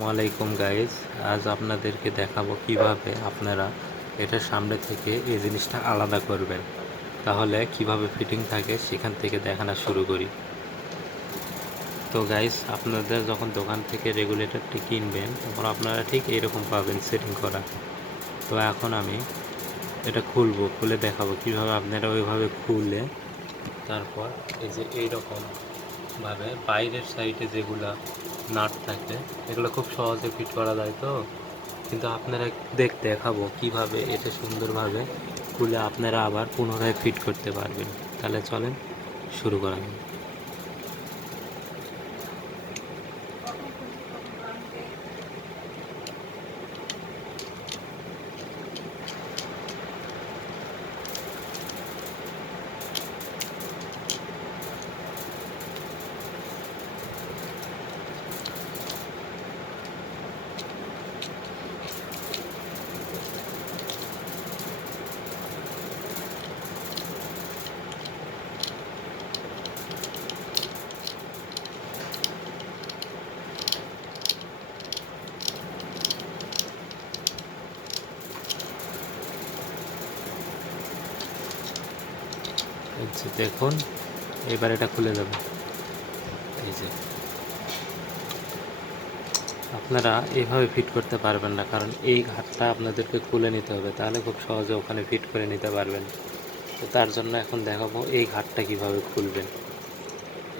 আসসালামাইকুম গাইজ আজ আপনাদেরকে দেখাবো কীভাবে আপনারা এটার সামনে থেকে এই জিনিসটা আলাদা করবেন। তাহলে কীভাবে ফিটিং থাকে সেখান থেকে দেখানো শুরু করি। তো গাইজ আপনাদের যখন দোকান থেকে রেগুলেটরটি কিনবেন, তখন আপনারা ঠিক এইরকম পাবেন সেটিং করা। তো এখন আমি এটা খুলবো, খুলে দেখাবো কীভাবে আপনারা ওইভাবে খুলে তারপর এই যে এইরকম ভাবে বাইরের সাইডে যেগুলো নাট থাকে, এগুলো খুব সহজে ফিট করা যায় তো? কিন্তু আপনারা দেখ দেখাবো কীভাবে এটা সুন্দরভাবে খুলে আপনারা আবার পুনরায় ফিট করতে পারবেন। তাহলে চলেন, শুরু করা যে দেখুন, এবার এটা খুলে যাবে এই যে। আপনারা এইভাবে ফিট করতে পারবেন না, কারণ এই ঘাটটা আপনাদেরকে খুলে নিতে হবে, তাহলে খুব সহজে ওখানে ফিট করে নিতে পারবেন। তো তার জন্য এখন দেখাবো এই ঘাটটা কীভাবে খুলবেন।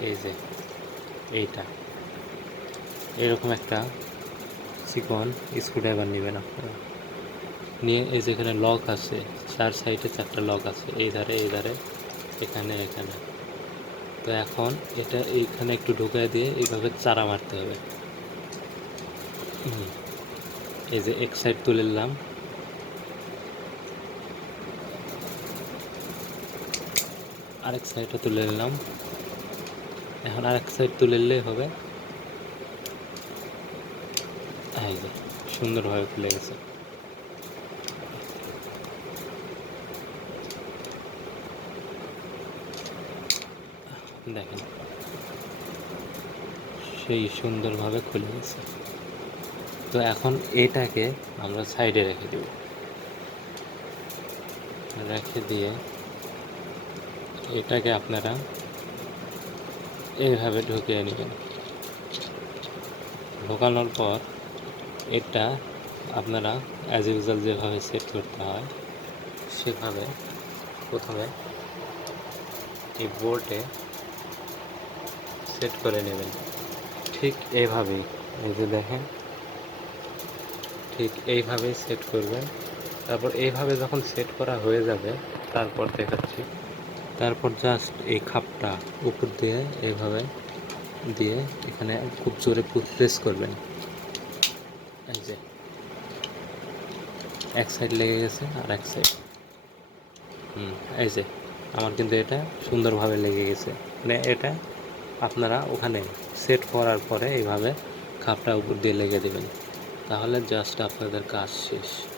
এই যে, এইটা। এরকম একটা চিকন স্ক্রুড্রাইভার নেবেন আপনারা। নিয়ে এই যেখানে লক আছে, চার সাইডে চারটা লক আছে, এই ধারে এই ধারে। এখানে এখানে। তো এখন এটা এইখানে একটু ঢুকায় দিয়ে এইভাবে চারা মারতে হবে। এই যে এক সাইড তুলে নিলাম। আরেক সাইডটা তুলে নিলাম। এখন আরেক সাইড তুলে নিলেই হবে। সুন্দরভাবে খুলে গেছে। দেখেন। সেই সুন্দরভাবে খুলে গেছে তো এখন এটাকে আমরা সাইডে রেখে দেব। রেখে দিয়ে এটাকে আপনারা এইভাবে ঢুকিয়ে নেবেন। ঢোকানোর পর এটা আপনারা অ্যাজ ইউজুয়াল যেভাবে সেট করতে হয়, সেভাবে প্রথমে এই বোর্ডে সেট করে নেবেন। ঠিক এইভাবেই। এই যে দেখেন। ঠিক এইভাবেই সেট করবেন। তারপর এইভাবে যখন সেট করা হয়ে যাবে, তারপর দেখাচ্ছি। তারপর জাস্ট এই খাপটা উপর দিয়ে এইভাবে দিয়ে এখানে খুব জোরে প্রেস করবেন। এই যে। এক সাইড লেগে গেছে আর এক সাইড হুম, এই যে। আমার কিন্তু এটা সুন্দরভাবে লেগে গেছে। মানে এটা আপনারা ওখানে সেট করার পরে এইভাবে খাপটা উপর দিয়ে লেগে দেবেন। তাহলে জাস্ট আপনাদের কাজ শেষ।